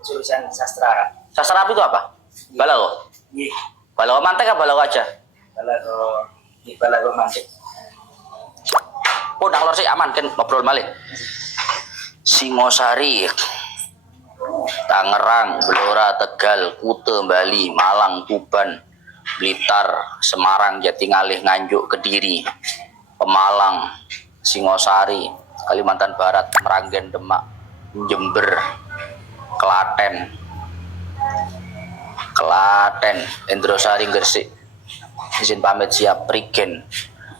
Jurusan sastra. Sastra Arab itu apa? Balago. Iya. Balago mantek apa balago aja? Balago mantek. Oh, nang lor sih aman kan ngobrol malih. Singosari, Tangerang, Blora, Tegal, Kute, Bali, Malang, Tuban, Blitar, Semarang, Jatingalih, Nganjuk, Kediri, Pemalang, Singosari, Kalimantan Barat, Meranggen, Demak, Jember, Klaten, Indrosari, Gresik. Izin pamit siap. Prigen,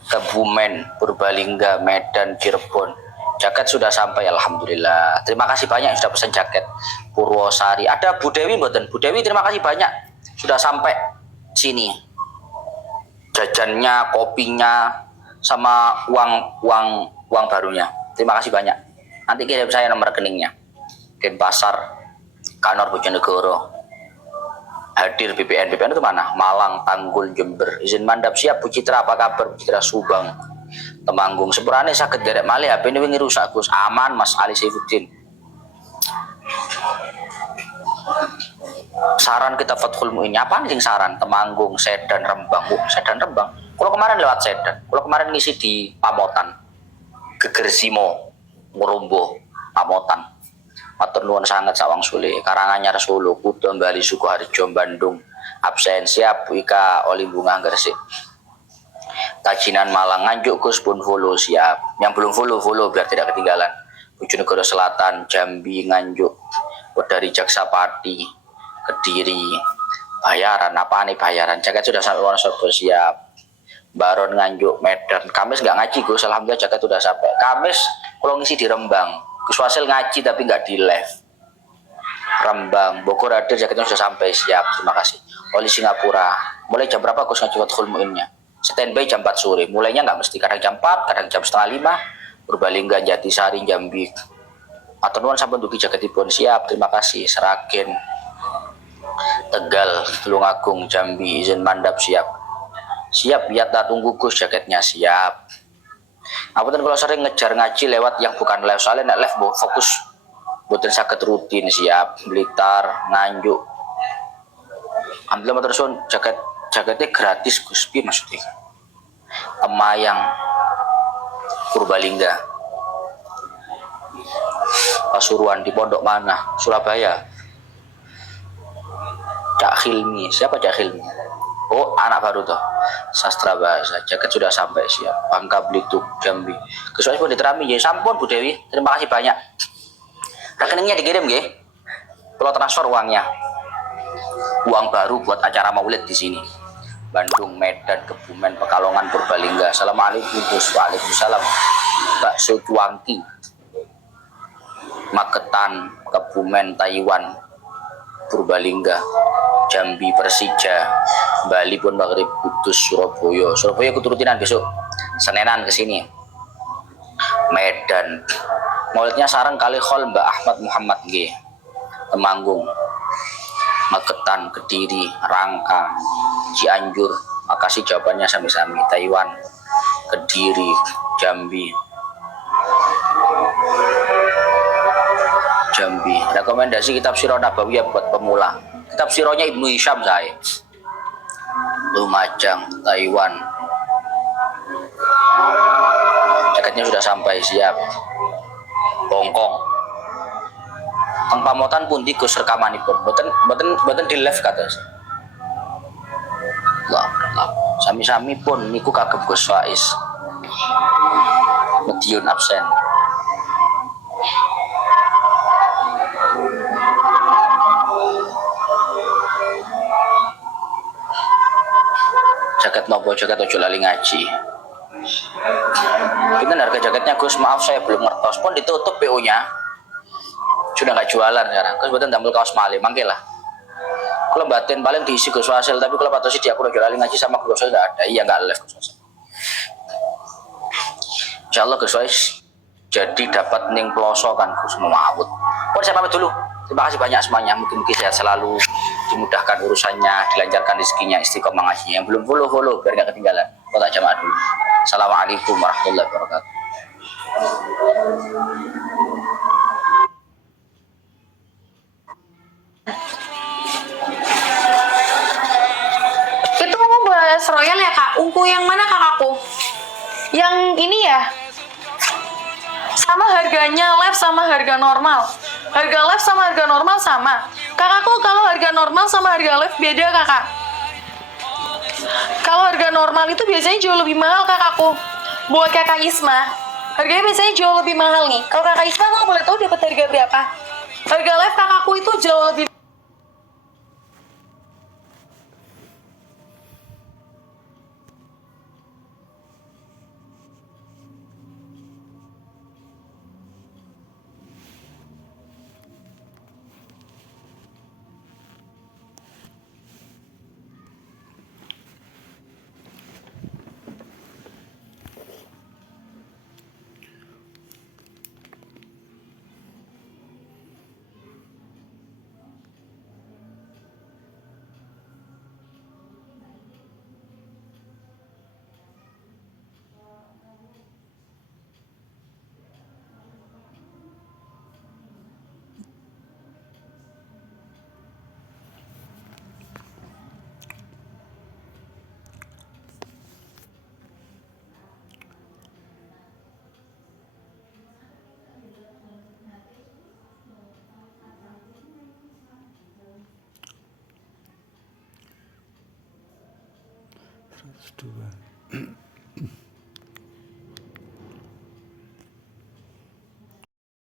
Kebumen, Purbalingga, Medan, Cirebon. Jaket sudah sampai, alhamdulillah. Terima kasih banyak yang sudah pesan jaket. Purwosari, ada Bu Dewi mboten? Bu Dewi terima kasih banyak sudah sampai sini. Jajannya, kopinya, sama uang barunya. Terima kasih banyak. Nanti kirim saya nomor rekeningnya. Denpasar, Kanor Bojonegoro. Hadir BPN itu mana? Malang, Tanggul, Jember. Izin mandap siap. Bu Citra apa kabar? Bu Citra Subang, Temanggung. Sepurane sakit derek malih HP ini wingi rusak Gus. Aman Mas Ali Saifuddin. Saran kita Fathul Mu'in. Apaan sing saran? Temanggung, Sedan, Rembang. Sedan, Rembang. Kalau kemarin lewat Sedan. Kalau kemarin ngisi di Pamotan, Gegersimo, Ngurumbo, Pamotan. Matur nuwun sangat Sawang Sule, Karanganyar Solo, Kuto, Bali, Sukoharjo, Bandung. Absen siap Ika Oli Bunga Gresik. Tajinan Malang, Nganjuk Gus pun follow siap. Yang belum follow biar tidak ketinggalan. Bojonegoro Selatan, Jambi, Nganjuk, dari Jaksapati, Kediri, Bayaran. Apa nih Bayaran? Jaket sudah sampai Wonosobo siap. Baron, Nganjuk, Medan. Kamis nggak ngaji Gus, alhamdulillah jaket sudah sampai. Kamis kalau ngisi di Rembang. Gus Wasil ngaji tapi nggak di live. Rembang, Bogor hadir, jaketnya sudah sampai siap. Terima kasih. Oli Singapura. Mulai jam berapa Gus ngaji Fathul Mu'innya? Standby jam 4 sore. Mulainya nggak mesti, kadang jam 4, kadang jam setengah 5. Purbalingga, Jatisari, Jambi. Matur nuwun sampun dugi jaketipun siap. Terima kasih. Seragen, Tegal, Tulungagung, Jambi. Izin mandap siap. Siap, lihat tunggu Gus jaketnya siap. Apunten kalau sering ngejar ngaji lewat yang bukan live, soalnya nek live fokus boten saged rutin siap. Blitar, Nganjuk. Alhamdulillah matur suwun, jaketnya gratis Gus, piye maksudnya? Temayang, Purbalingga, Pasuruan, di pondok mana? Surabaya. Cak Hilmi, siapa Cak Hilmi? Oh, anak baru toh. Sastra bahasa, jaket sudah sampai siap. Bangka Belitung, Jambi. Kesuai pun diterami ya. Sampun Bu Dewi, terima kasih banyak. Rekeningnya dikirim nggih. Kalau transfer uangnya, uang baru buat acara maulid di sini. Bandung, Medan, Kebumen, Pekalongan, Purbalingga. Assalamualaikum Gus. Waalaikumsalam. Bakso Tuangki, Magetan, Kebumen, Taiwan, Purbalingga, Jambi, Persija, Bali pun Maghrib, Kudus, Surabaya. Surabaya keturutinan besok, Senenan ke sini. Medan. Maulidnya sarang kali khol Mbak Ahmad Muhammad G. Temanggung, Magetan, Kediri, Rangka, Cianjur. Makasih jawabannya sami-sami. Taiwan, Kediri, Jambi. Rekomendasi kitab Sirah Nabawiyah buat pemula. Kitab Sirahnya Ibnu Hisham saya. Lumajang, Taiwan. Jaketnya sudah sampai siap. Hongkong. Teng pamotan pun Gus rekamanipun. Boten di live kata. Allah. Sami-sami pun niku kagem Gus Faiz. Mediun absen. Jaket nopo, jaket ojo lali ngaji. Kita harga jaketnya Gus, maaf saya belum ngertos. Pun ditutup PO-nya. Sudah nggak jualan sekarang. Gus betul tampil kaos malih, mangke lah. Kalau batin paling diisi Gus Wasil, tapi kalau patosi dia aku udah jualan ngaji sama Gus Wasil nggak ada. Iya nggak live Gus Wasil. Insyaallah Gus Wasil jadi dapat ning ploso kan Gus Muawud. Pun saya pamit dulu. Terima kasih banyak semuanya. Mungkin sehat selalu, dimudahkan urusannya, dilancarkan rezekinya, istiqomah ngajinya. Yang belum follow biar nggak ketinggalan. Kota jamaah dulu. Assalamualaikum warahmatullahi wabarakatuh. Itu kamu bahas royal ya kak? Ungu yang mana kakakku? Yang ini ya? Sama harganya live sama harga normal. Harga live sama harga normal sama. Kakakku kalau harga normal sama harga live beda kakak. Kalau harga normal itu biasanya jauh lebih mahal kakakku. Buat kakak Isma, harganya biasanya jauh lebih mahal nih. Kalau kakak Isma nggak boleh tahu dapat harga berapa? Harga live kakakku itu jauh lebih. Dua.